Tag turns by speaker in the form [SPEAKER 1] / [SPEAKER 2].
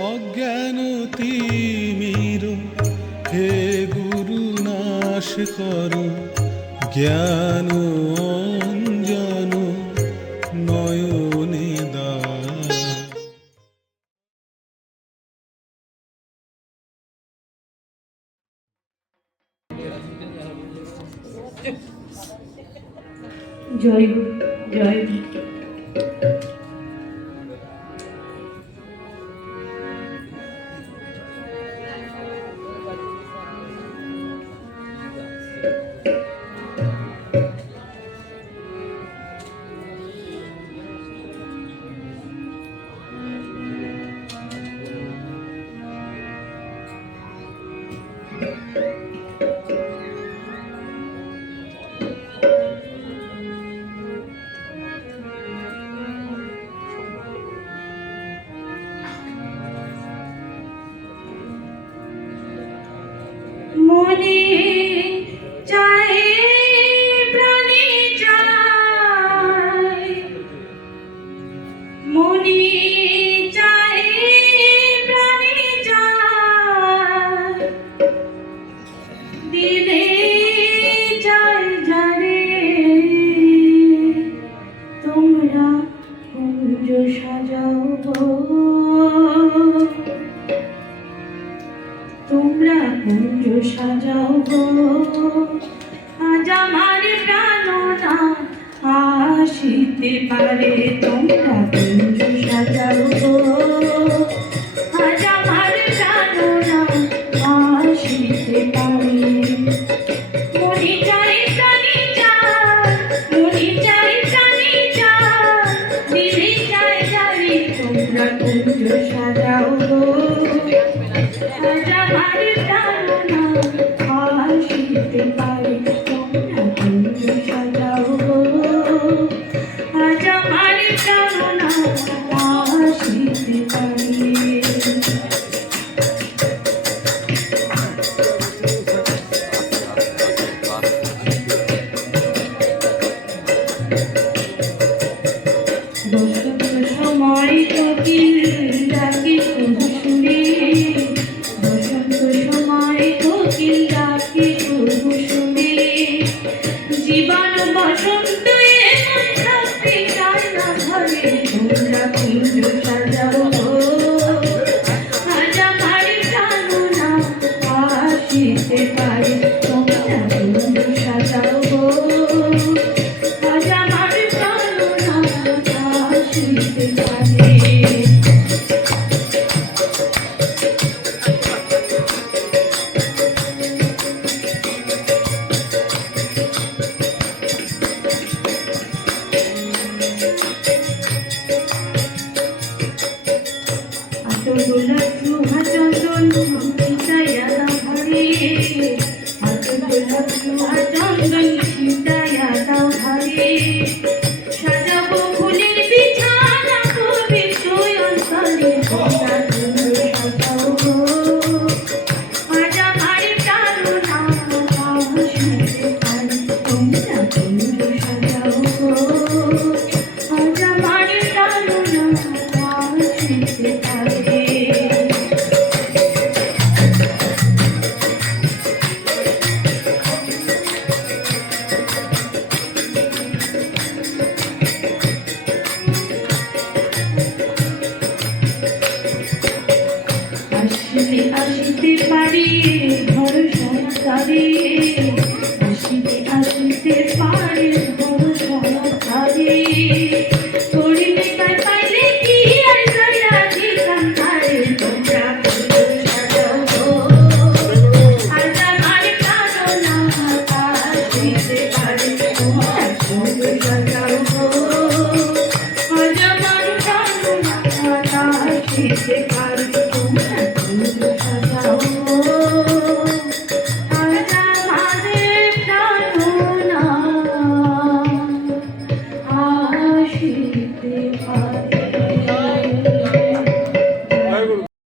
[SPEAKER 1] অজ্ঞান তিমির হে গুরু নাশ কর। জ্ঞান অঞ্জন নয়নে দা
[SPEAKER 2] জয় জয় জীবনে চাই প্রাণে চাই মনে চাই প্রাণে চাই দিলে চাই জানে তোমরা কুঞ্জ সাজাও তোমরা কুঞ্জ সাজাও গো। আজ আমার প্রাণনা আসিতে পারে তোমরা যেতে পারে তোমরা বন্ধু সাজাও আজ আমার প্রাণনা আসিতে পারে Thank you. আসতে পারি ঘর সংসারে Te pegar.